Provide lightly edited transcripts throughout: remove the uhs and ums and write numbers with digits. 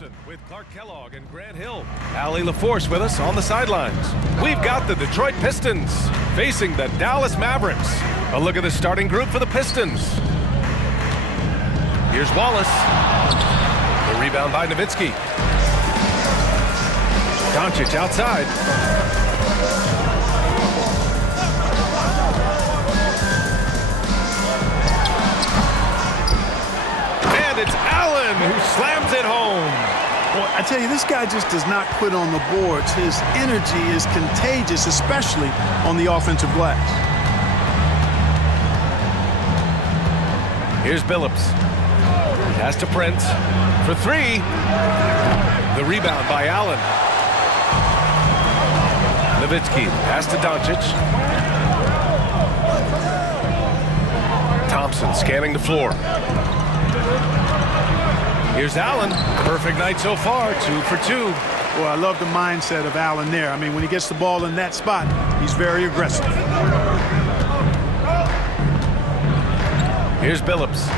Anderson with Clark Kellogg and Grant Hill. Allie LaForce with us on the sidelines. We've got the Detroit Pistons facing the Dallas Mavericks. A look at the starting group for the Pistons. Here's Wallace. The rebound by Nowitzki. Doncic outside. And it's Allen who slams it home. Boy, I tell you, this guy just does not quit on the boards. His energy is contagious, especially on the offensive glass. Here's Billups. Pass to Prince for three. The rebound by Allen. Nowitzki, pass to Doncic. Thompson scanning the floor. Here's Allen. Perfect night so far, 2 for 2. Boy, I love the mindset of Allen there. I mean, when he gets the ball in that spot, he's very aggressive. Here's Billups.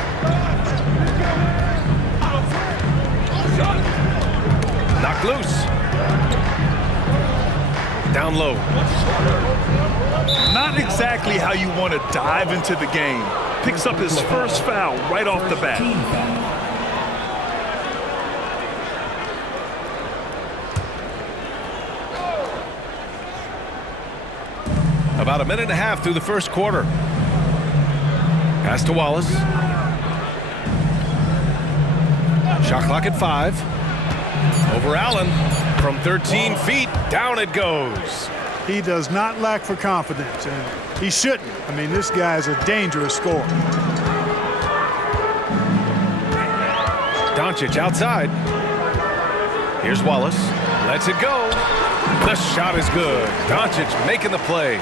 Knocked loose. Down low. Not exactly how you want to dive into the game. Picks up his first foul right off the bat. About a minute and a half through the first quarter. Pass to Wallace. Shot clock at 5. Over Allen. From 13 feet, down it goes. He does not lack for confidence, and he shouldn't. I mean, this guy is a dangerous scorer. Doncic outside. Here's Wallace. Lets it go. The shot is good. Doncic making the play.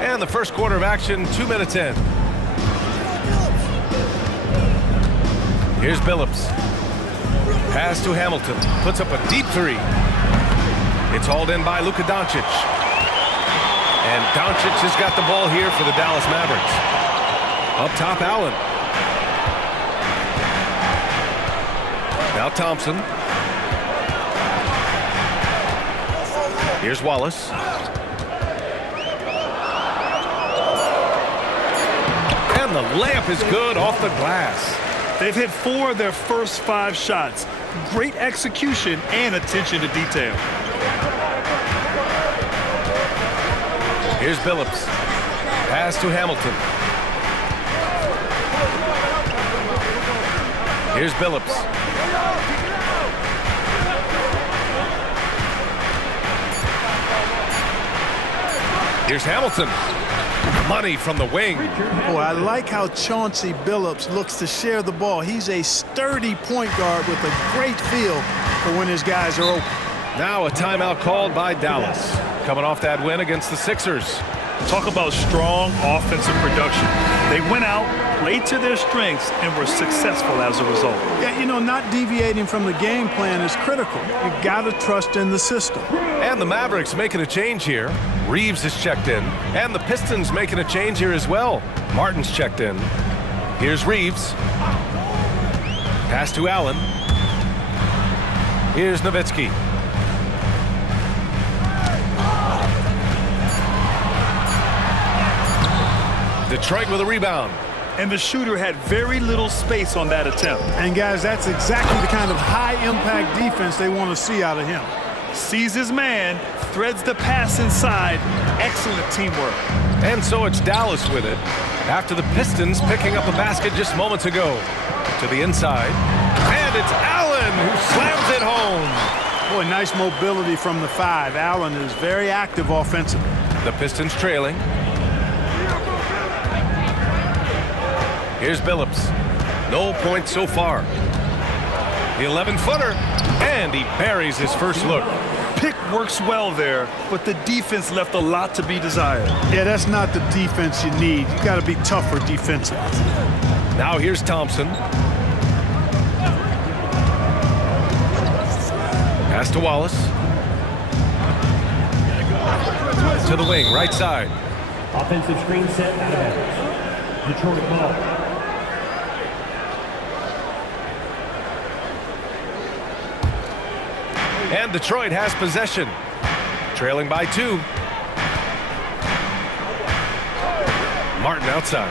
And the first quarter of action, 2 minutes in. Here's Billups. Pass to Hamilton. Puts up a deep three. It's hauled in by Luka Doncic. And Doncic has got the ball here for the Dallas Mavericks. Up top, Allen. Now Thompson. Here's Wallace. And the layup is good off the glass. They've hit 4 of their first 5 shots. Great execution and attention to detail. Here's Billups. Pass to Hamilton. Here's Billups. Here's Hamilton. Money from the wing. Boy, I like how Chauncey Billups looks to share the ball. He's a sturdy point guard with a great feel for when his guys are open. Now a timeout called by Dallas. Coming off that win against the Sixers. Talk about strong offensive production. They went out, played to their strengths, and were successful as a result. Yeah, you know, not deviating from the game plan is critical. You've got to trust in the system. And the Mavericks making a change here. Reeves is checked in. And the Pistons making a change here as well. Martin's checked in. Here's Reeves. Pass to Allen. Here's Nowitzki. Detroit with a rebound. And the shooter had very little space on that attempt. And guys, that's exactly the kind of high-impact defense they want to see out of him. Sees his man, threads the pass inside. Excellent teamwork. And so it's Dallas with it. After the Pistons picking up a basket just moments ago. To the inside. And it's Allen who slams it home. Boy, nice mobility from the 5. Allen is very active offensively. The Pistons trailing. Here's Billups. No points so far. The 11-footer. And he buries his first look. Pick works well there, but the defense left a lot to be desired. Yeah, that's not the defense you need. You got to be tougher defensively. Now here's Thompson. Pass to Wallace. To the wing, right side. Offensive screen set out of bounds. Detroit ball. And Detroit has possession. Trailing by 2. Martin outside.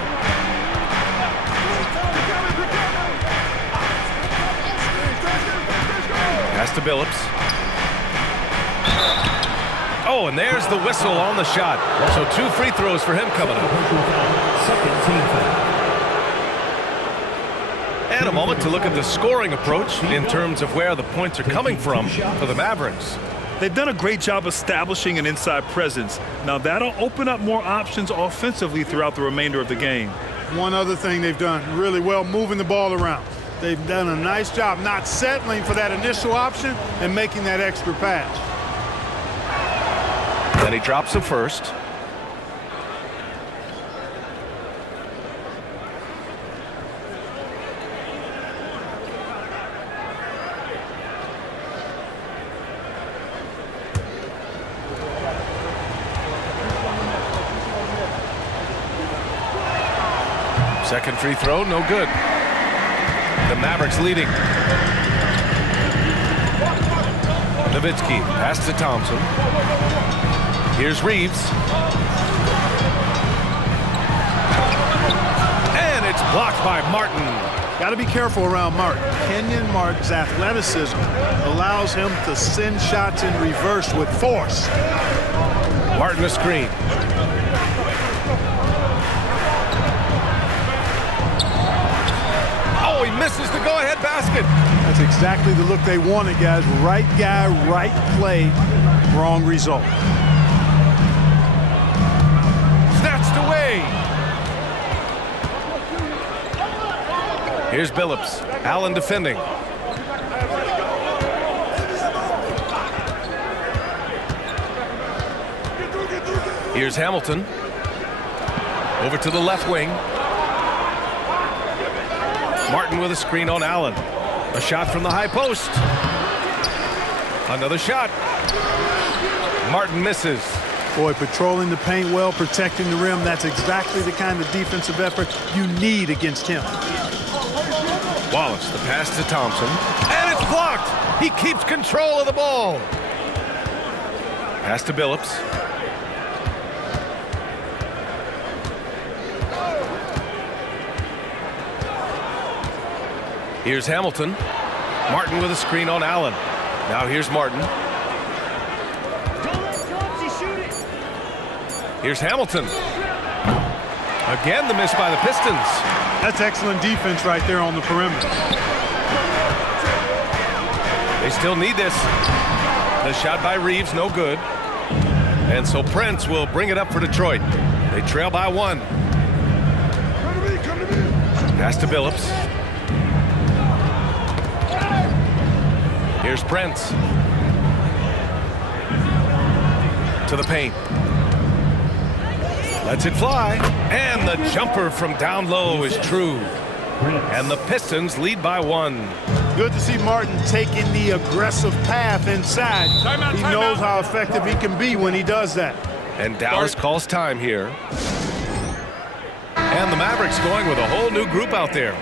Pass to Billups. Oh, and there's the whistle on the shot. So 2 free throws for him coming up. And a moment to look at the scoring approach in terms of where the points are coming from for the Mavericks. They've done a great job establishing an inside presence. Now that'll open up more options offensively throughout the remainder of the game. One other thing they've done really well, moving the ball around. They've done a nice job not settling for that initial option and making that extra pass. Then he drops the first. Second free throw, no good. The Mavericks leading. Nowitzki, pass to Thompson. Here's Reeves. And it's blocked by Martin. Got to be careful around Martin. Kenyon Martin's athleticism allows him to send shots in reverse with force. Martin a screen. Oh, he misses the go-ahead basket. That's exactly the look they wanted, guys. Right guy, right play, wrong result. Snatched away. Here's Billups. Allen defending. Here's Hamilton. Over to the left wing. Martin with a screen on Allen. A shot from the high post. Another shot. Martin misses. Boy, patrolling the paint well, protecting the rim. That's exactly the kind of defensive effort you need against him. Wallace, the pass to Thompson. And it's blocked. He keeps control of the ball. Pass to Billups. Here's Hamilton. Martin with a screen on Allen. Now here's Martin. Here's Hamilton. Again, the miss by the Pistons. That's excellent defense right there on the perimeter. They still need this. The shot by Reeves, no good. And so Prince will bring it up for Detroit. They trail by 1. Pass to Billups. Here's Prince. To the paint. Lets it fly. And the jumper from down low is true. And the Pistons lead by 1. Good to see Martin taking the aggressive path inside. He knows how effective he can be when he does that. And Dallas calls time here. And the Mavericks going with a whole new group out there.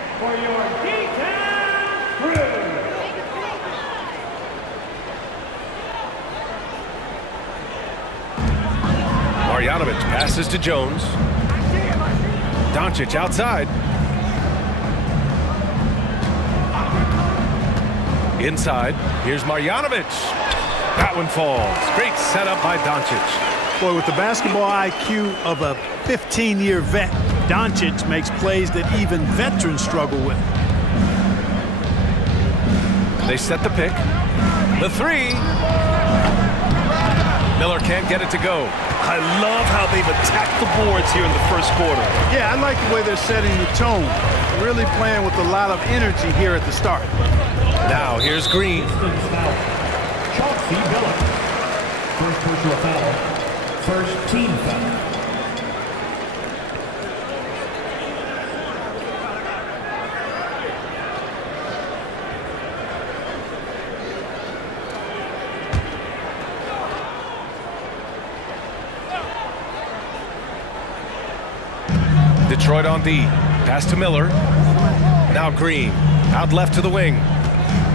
Marjanovic passes to Jones. Doncic outside. Inside. Here's Marjanovic. That one falls. Great setup by Doncic. Boy, with the basketball IQ of a 15-year vet, Doncic makes plays that even veterans struggle with. They set the pick. The 3. Miller can't get it to go. I love how they've attacked the boards here in the first quarter. Yeah, I like the way they're setting the tone. Really playing with a lot of energy here at the start. Now here's Green. Chauncey Billups. First personal foul. First team foul. Detroit on D. Pass to Miller. Now Green. Out left to the wing.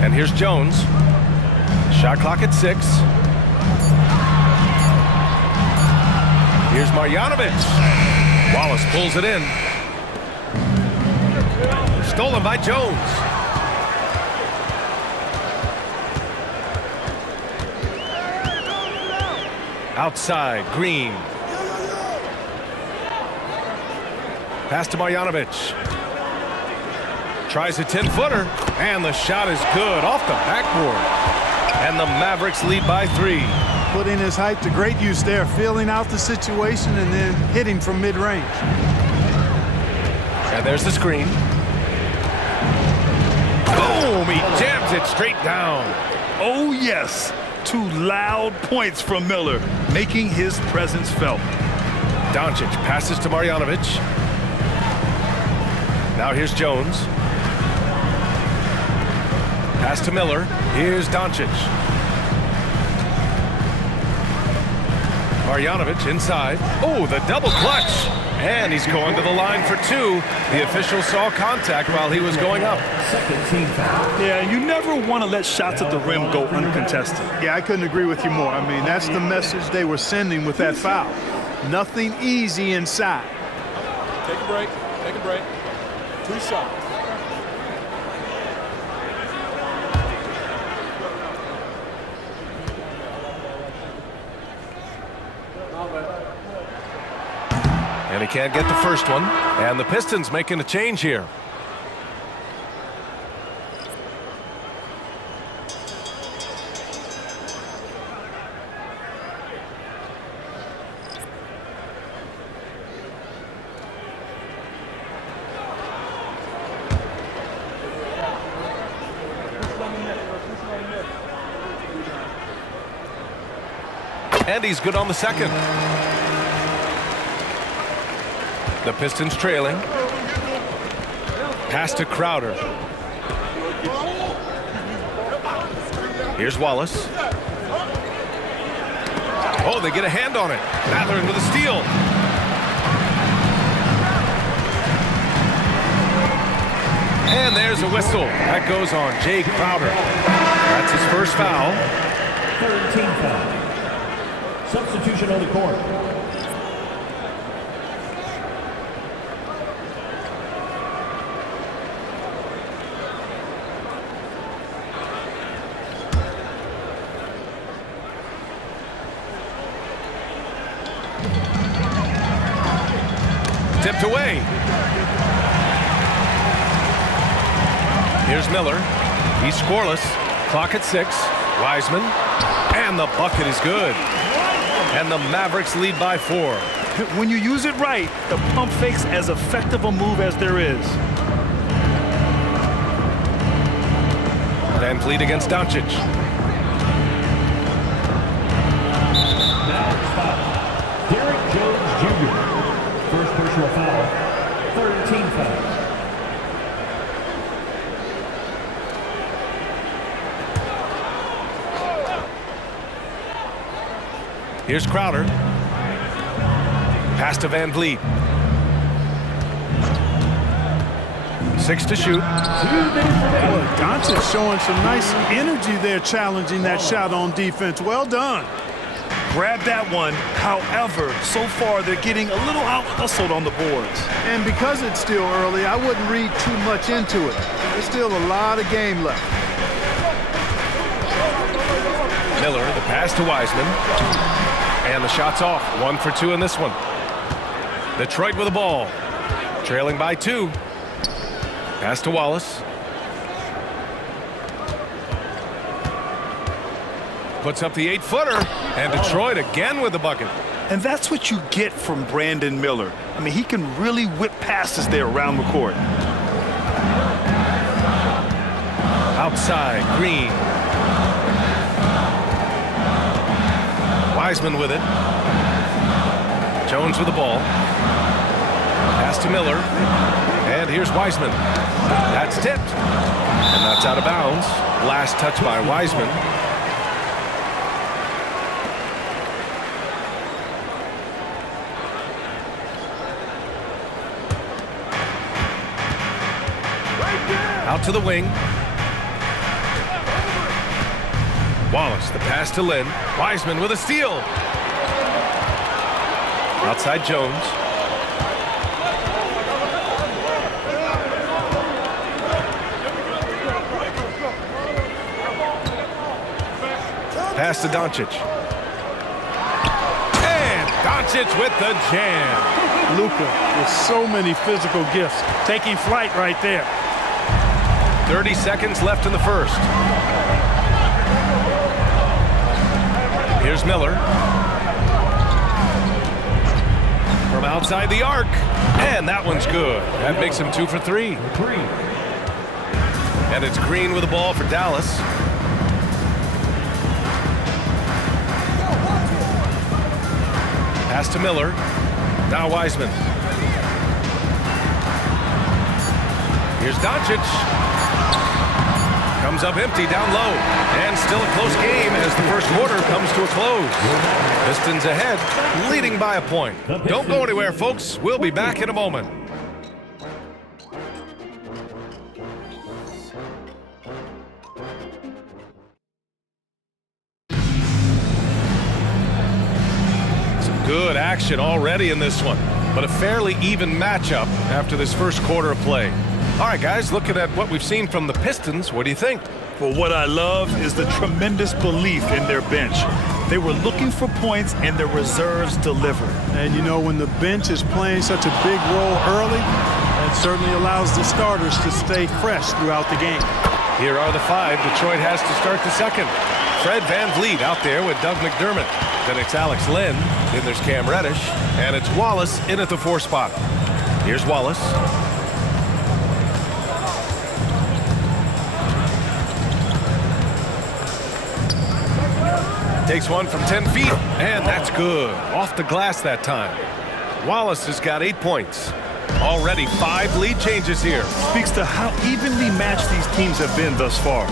And here's Jones. Shot clock at 6. Here's Marjanovic. Wallace pulls it in. Stolen by Jones. Outside, Green. Pass to Marjanovic. Tries a 10-footer, and the shot is good off the backboard. And the Mavericks lead by 3. Putting his height to great use there, feeling out the situation and then hitting from mid-range. And there's the screen. Boom! He jams it straight down. Oh, yes. 2 loud points from Miller, making his presence felt. Doncic passes to Marjanovic. Now here's Jones. Pass to Miller. Here's Doncic. Marjanovic inside. Oh, the double clutch. And he's going to the line for 2. The official saw contact while he was going up. Second team foul. Yeah, you never want to let shots at the rim go uncontested. Yeah, I couldn't agree with you more. I mean, that's the message they were sending with that foul. Nothing easy inside. Take a break. Take a break. 2 shots. And he can't get the first one. And the Pistons making a change here. And he's good on the second. The Pistons trailing. Pass to Crowder. Here's Wallace. Oh, they get a hand on it. Mathurin with a steal. And there's a whistle. That goes on Jay Crowder. That's his first foul. Third team foul. Substitution on the court. Tipped away. Here's Miller. He's scoreless. Clock at 6. Wiseman. And the bucket is good. And the Mavericks lead by 4. When you use it right, the pump fake's as effective a move as there is. Van Vliet against Doncic. Now it's foul. Derek Jones Jr. First personal foul. Third team foul. Here's Crowder. Pass to Van Vliet. 6 to shoot. Doncic showing some nice energy there, challenging that shot on defense. Well done. Grab that one. However, so far they're getting a little out-hustled on the boards. And because it's still early, I wouldn't read too much into it. There's still a lot of game left. Miller, the pass to Wiseman. And the shot's off. 1 for 2 in this one. Detroit with the ball. Trailing by 2. Pass to Wallace. Puts up the 8-footer. And Detroit again with the bucket. And that's what you get from Brandon Miller. I mean, he can really whip passes there around the court. Outside, Green. Wiseman with it. Jones with the ball. Pass to Miller. And here's Wiseman. That's tipped. And that's out of bounds. Last touch by Wiseman. Out to the wing. Wallace, the pass to Lynn. Wiseman with a steal. Outside Jones. Pass to Doncic. And Doncic with the jam. Luka with so many physical gifts. Taking flight right there. 30 seconds left in the first. Here's Miller. From outside the arc. And that one's good. That makes him 2 for 3. And it's Green with the ball for Dallas. Pass to Miller. Now Wiseman. Here's Doncic. Comes up empty down low. And still a close game as the first quarter comes to a close. Pistons ahead, leading by a point. Don't go anywhere, folks. We'll be back in a moment. Some good action already in this one, but a fairly even matchup after this first quarter of play. All right, guys, looking at what we've seen from the Pistons, what do you think? Well, what I love is the tremendous belief in their bench. They were looking for points, and their reserves delivered. And you know, when the bench is playing such a big role early, that certainly allows the starters to stay fresh throughout the game. Here are the 5 Detroit has to start the second. Fred VanVleet out there with Doug McDermott. Then it's Alex Len. Then there's Cam Reddish. And it's Wallace in at the 4 spot. Here's Wallace. Takes one from 10 feet, and that's good. Off the glass that time. Wallace has got 8 points. Already 5 lead changes here. Speaks to how evenly matched these teams have been thus far.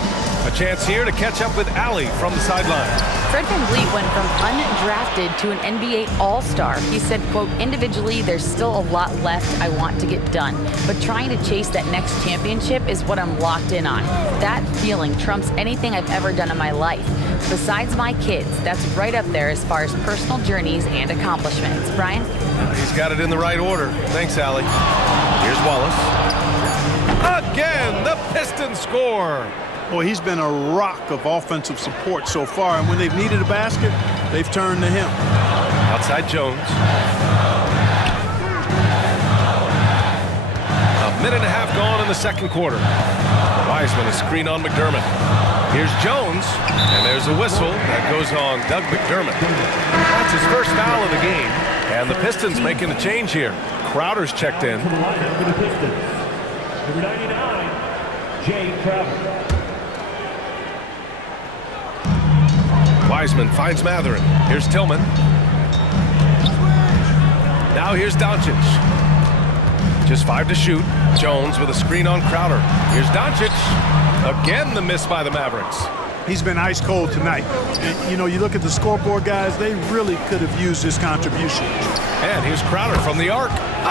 A chance here to catch up with Allie from the sideline. Fred VanVleet went from undrafted to an NBA All-Star. He said, quote, individually, there's still a lot left I want to get done, but trying to chase that next championship is what I'm locked in on. That feeling trumps anything I've ever done in my life. Besides my kids, that's right up there as far as personal journeys and accomplishments. Brian? He's got it in the right order. Thanks, Allie. Here's Wallace. Again, the Pistons score. Boy, he's been a rock of offensive support so far, and when they've needed a basket, they've turned to him. Outside Jones. A minute and a half gone in the second quarter. Wiseman a screen on McDermott. Here's Jones, and there's a whistle that goes on Doug McDermott. That's his first foul of the game, and the Pistons making a change here. Crowder's checked in. To the lineup for the Pistons. Number 99, Jay Crowder. Wiseman finds Matherin. Here's Tillman. Now here's Doncic. Just 5 to shoot. Jones with a screen on Crowder. Here's Doncic. Again, the miss by the Mavericks. He's been ice cold tonight. And, you know, you look at the scoreboard, guys, they really could have used this contribution. And here's Crowder from the arc.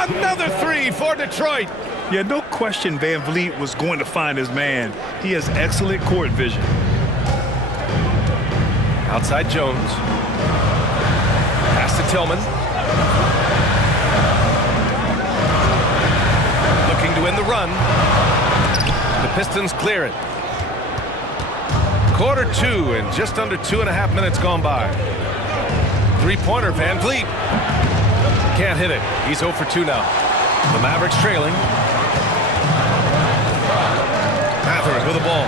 Another 3 for Detroit. Yeah, no question VanVleet was going to find his man. He has excellent court vision. Outside Jones. Pass to Tillman. Looking to end the run. The Pistons clear it. Quarter 2 and just under 2.5 minutes gone by. 3-pointer VanVleet. Can't hit it. He's 0 for 2 now. The Mavericks trailing. Matherin with the ball.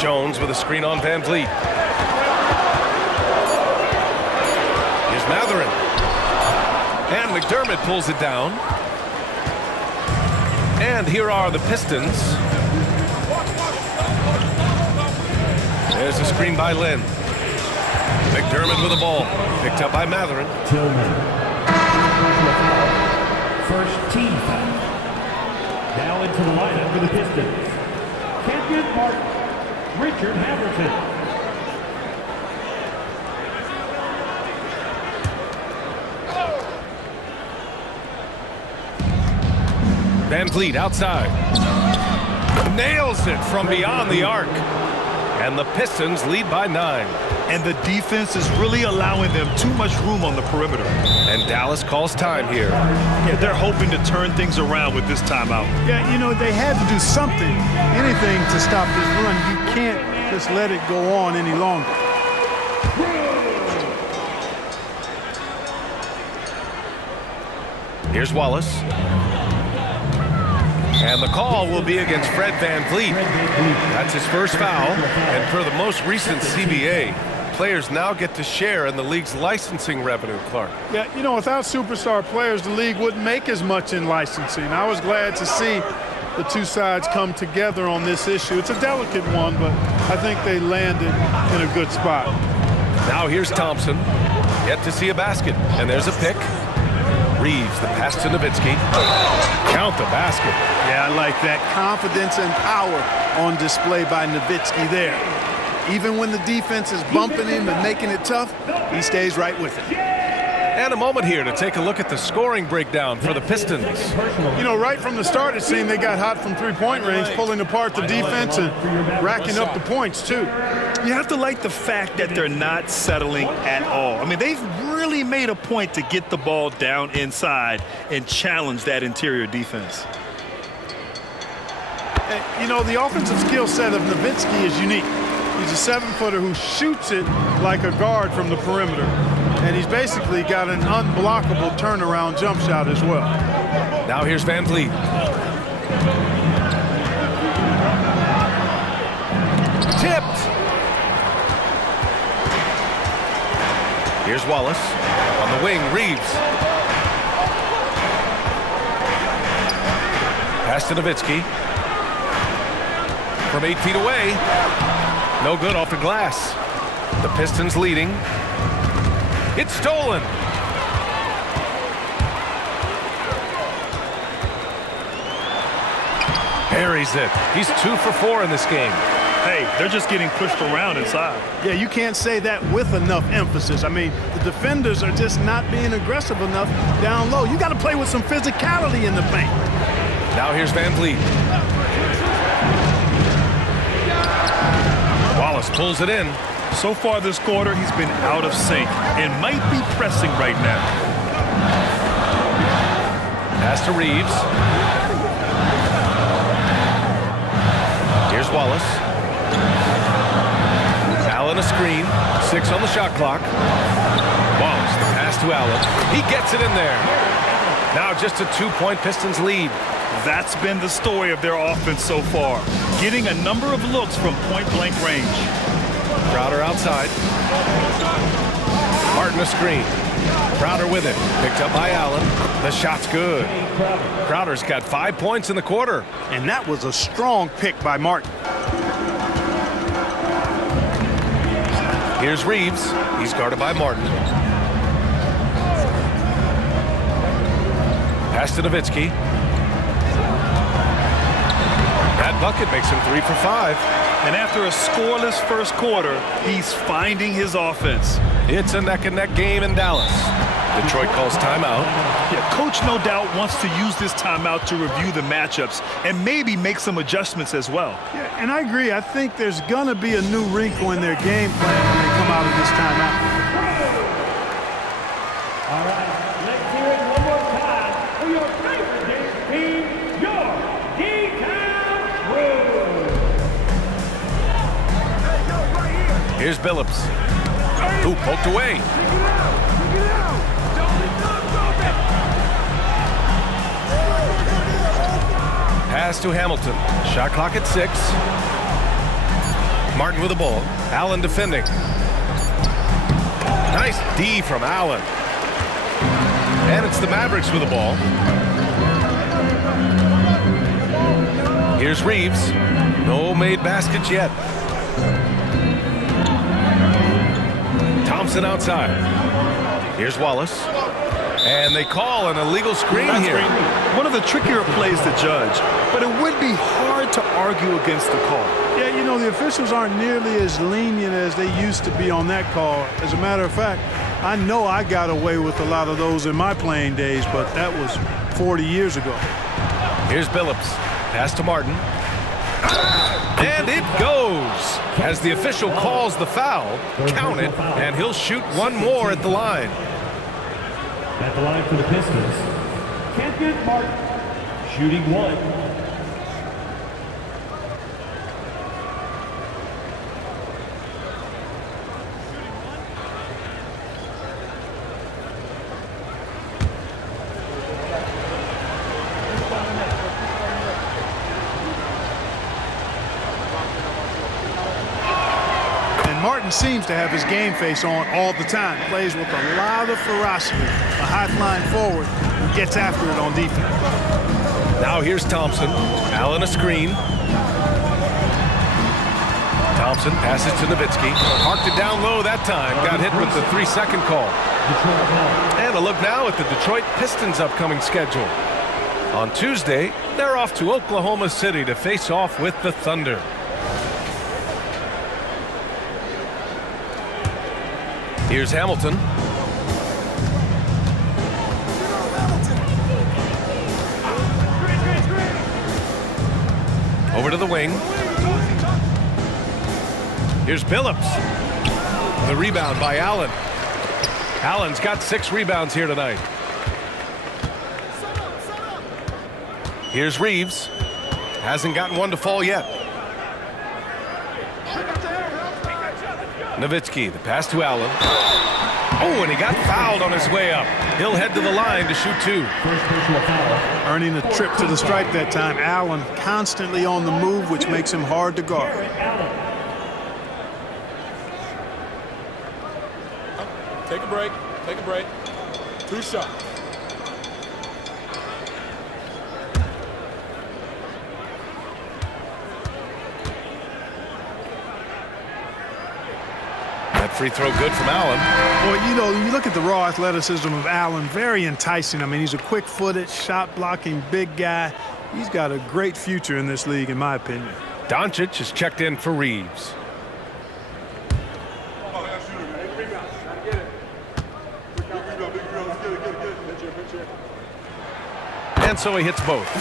Jones with a screen on VanVleet. Here's Matherin. And McDermott pulls it down. And here are the Pistons. There's a screen by Lynn. McDermott with the ball. Picked up by Matherin. Tillman. First team foul. Now into the lineup for the Pistons. Kenyon Martin. Richard Hamilton. Van Vliet outside. Nails it from beyond the arc. And the Pistons lead by 9. And the defense is really allowing them too much room on the perimeter. And Dallas calls time here. Yeah, they're hoping to turn things around with this timeout. Yeah, you know, they had to do something, anything to stop this run. You can't just let it go on any longer. Here's Wallace. And the call will be against Fred Van Vliet. That's his first foul. And per the most recent CBA, players now get to share in the league's licensing revenue, Clark. Yeah, you know, without superstar players, the league wouldn't make as much in licensing. I was glad to see the two sides come together on this issue. It's a delicate one, but I think they landed in a good spot. Now here's Thompson. Yet to see a basket. And there's a pick. Reeves, the pass to Nowitzki. Count the basket. Yeah, I like that. Confidence and power on display by Nowitzki there. Even when the defense is bumping him and making it tough, he stays right with it. And a moment here to take a look at the scoring breakdown for the Pistons. You know, right from the start, it seemed they got hot from three-point range, pulling apart the defense and racking up the points, too. You have to like the fact that they're not settling at all. I mean, they've really made a point to get the ball down inside and challenge that interior defense. And, you know, the offensive skill set of Nowitzki is unique. He's a 7-footer who shoots it like a guard from the perimeter. And he's basically got an unblockable turnaround jump shot as well. Now here's Van Vliet. Tipped. Here's Wallace. On the wing, Reeves. Pass to Nowitzki. From 8 feet away. No good off the glass. The Pistons leading. It's stolen. Buries it. He's 2 for 4 in this game. Hey, they're just getting pushed around inside. Yeah, you can't say that with enough emphasis. I mean, the defenders are just not being aggressive enough down low. You got to play with some physicality in the paint. Now here's Van Vliet. Wallace pulls it in. So far this quarter, he's been out of sync and might be pressing right now. Pass to Reeves. Here's Wallace. Allen a screen. 6 on the shot clock. Wallace, the pass to Allen. He gets it in there. Now just a 2-point Pistons lead. That's been the story of their offense so far. Getting a number of looks from point-blank range. Crowder outside. Martin a screen. Crowder with it. Picked up by Allen. The shot's good. Crowder's got 5 points in the quarter. And that was a strong pick by Martin. Here's Reeves. He's guarded by Martin. Pass to Nowitzki. That bucket makes him 3 for 5. And after a scoreless first quarter, he's finding his offense. It's a neck-and-neck game in Dallas. Detroit calls timeout. Yeah, coach no doubt wants to use this timeout to review the matchups and maybe make some adjustments as well. Yeah, and I agree. I think there's going to be a new wrinkle in their game plan when they come out of this timeout. All right, let's hear it one more time for your favorite team, your D-Town Crew. Here's Billups. Ooh, poked away. Pass to Hamilton. Shot clock at 6. Martin with the ball. Allen defending. Nice D from Allen. And it's the Mavericks with the ball. Here's Reeves. No made baskets yet. Thompson outside. Here's Wallace. And they call an illegal screen here. One of the trickier plays to judge, but it would be hard to argue against the call. Yeah, you know, the officials aren't nearly as lenient as they used to be on that call. As a matter of fact, I know I got away with a lot of those in my playing days, but that was 40 years ago. Here's Billups. Pass to Martin. And it goes. As the official calls the foul, count it, and he'll shoot one more at the line. At the line for the Pistons, Kenyon Martin, shooting 1. Martin seems to have his game face on all the time. Plays with a lot of ferocity. A high-flying forward who gets after it on defense. Now here's Thompson. Allen a screen. Thompson passes to Nowitzki. Parked it down low that time. Got hit with the 3-second call. And a look now at the Detroit Pistons' upcoming schedule. On Tuesday, they're off to Oklahoma City to face off with the Thunder. Here's Hamilton. Over to the wing. Here's Billups. The rebound by Allen. Allen's got 6 rebounds here tonight. Here's Reeves. Hasn't gotten one to fall yet. Nowitzki, the pass to Allen. Oh, and he got fouled on his way up. He'll head to the line to shoot 2. Earning a trip to the stripe that time. Allen constantly on the move, which makes him hard to guard. Take a break. Take a break. 2 shots. Free throw good from Allen. Well, you know, you look at the raw athleticism of Allen, very enticing. I mean, he's a quick-footed, shot-blocking big guy. He's got a great future in this league, in my opinion. Doncic is checked in for Reeves. And so he hits both.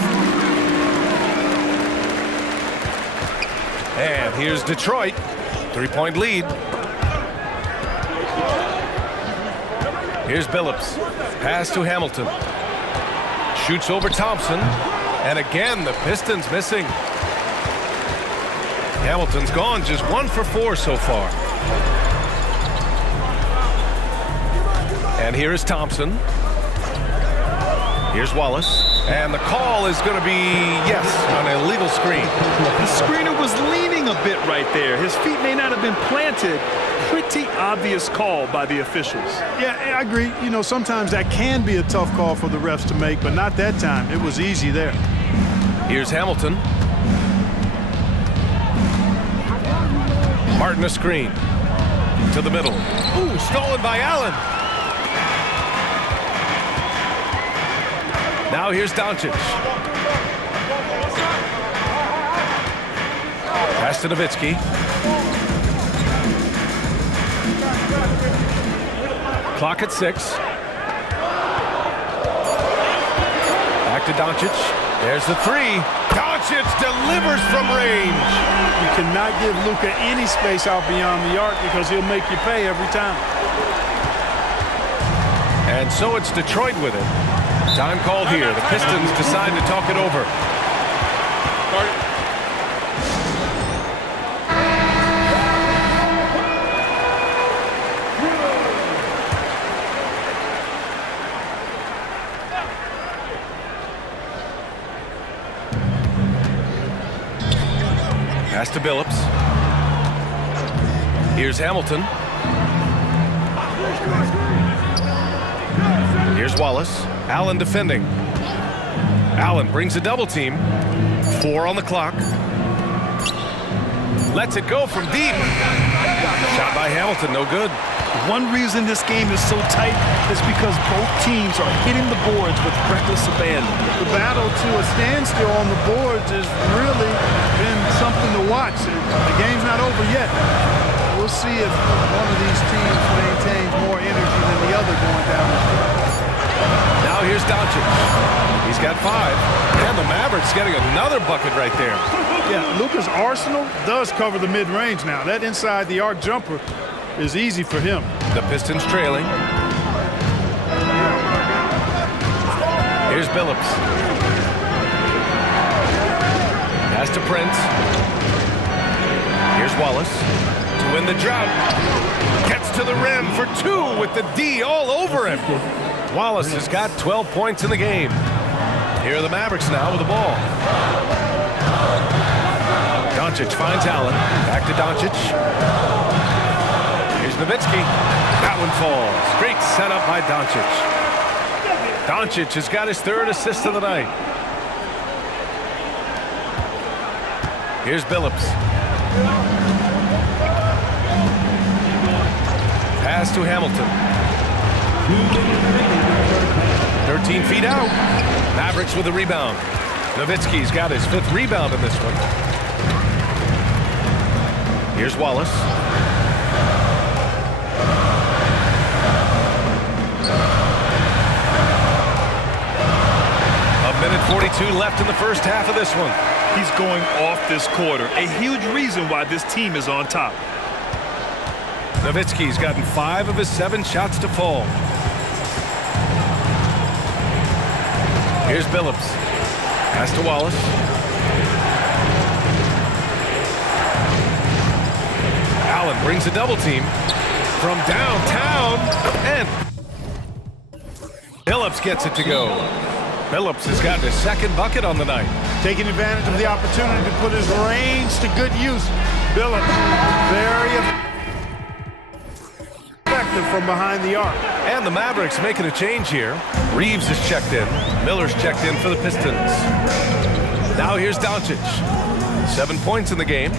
And here's Detroit. 3-point lead. Here's Billups. Pass to Hamilton. Shoots over Thompson. And again, the Pistons missing. Hamilton's gone just 1 for 4 so far. And here is Thompson. Here's Wallace. And the call is going to be, yes, on an illegal screen. The screener was leaning a bit right there. His feet may not have been planted. Pretty obvious call by the officials. Yeah, I agree. You know, sometimes that can be a tough call for the refs to make, but not that time. It was easy there. Here's Hamilton. Martin a screen. To the middle. Ooh, stolen by Allen. Now here's Doncic. Pass to Nowitzki. Clock at 6. Back to Doncic. There's the 3. Doncic delivers from range. You cannot give Luka any space out beyond the arc because he'll make you pay every time. And so it's Detroit with it. Time called here. The Pistons decide to talk it over. Pass to Billups. Here's Hamilton. Here's Wallace. Allen defending. Allen brings a double team. 4 on the clock. Lets it go from deep. Shot by Hamilton, no good. One reason this game is so tight is because both teams are hitting the boards with reckless abandon. The battle to a standstill on the boards has really been something to watch. The game's not over yet. We'll see if one of these teams maintains more energy than the other going down the field. Now here's Doncic. He He's got 5. And the Mavericks getting another bucket right there. Yeah, Luka's arsenal does cover the mid-range now. That inside the arc jumper is easy for him. The Pistons trailing. Here's Billups. Pass to Prince. Here's Wallace to win the drought. Gets to the rim for 2 with the D all over him. Wallace has got 12 points in the game. Here are the Mavericks now with the ball. Doncic finds Allen. Back to Doncic. Here's Nowitzki. That one falls. Great setup by Doncic. Doncic has got his 3rd assist of the night. Here's Billups. Pass to Hamilton. 13 feet out. Mavericks with the rebound. Nowitzki's got his 5th rebound in this one. Here's Wallace. A minute 42 left in the first half of this one. He's going off this quarter. A huge reason why this team is on top. Nowitzki's gotten 5 of his 7 shots to fall. Here's Billups. Pass to Wallace. Allen brings a double team from downtown, and Billups gets it to go. Billups has gotten his 2nd bucket on the night. Taking advantage of the opportunity to put his range to good use. Billups, very effective from behind the arc. And the Mavericks making a change here. Reeves is checked in. Miller's checked in for the Pistons. Now here's Doncic. 7 points in the game.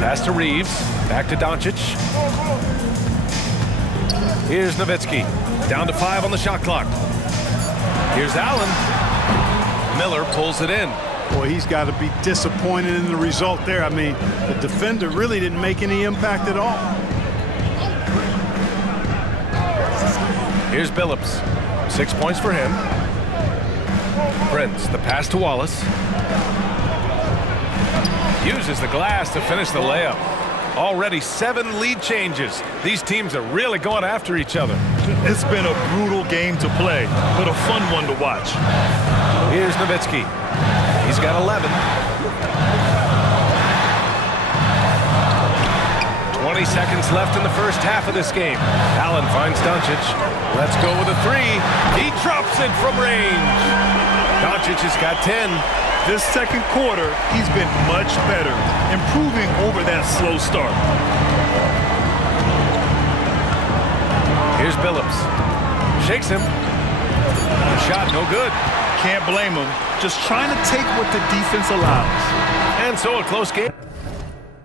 Pass to Reeves. Back to Doncic. Here's Nowitzki. Down to 5 on the shot clock. Here's Allen. Miller pulls it in. Boy, he's got to be disappointed in the result there. I mean, the defender really didn't make any impact at all. Here's Billups. 6 points for him. Prince, the pass to Wallace. Uses the glass to finish the layup. Already 7 lead changes. These teams are really going after each other. It's been a brutal game to play, but a fun one to watch. Here's Nowitzki. He's got 11. 20 seconds left in the first half of this game. Allen finds Doncic. Let's go with a 3. He drops it from range. Doncic has got 10. This second quarter, he's been much better, improving over that slow start. Here's Billups. Shakes him. The shot no good. Can't blame him. Just trying to take what the defense allows. And so a close game.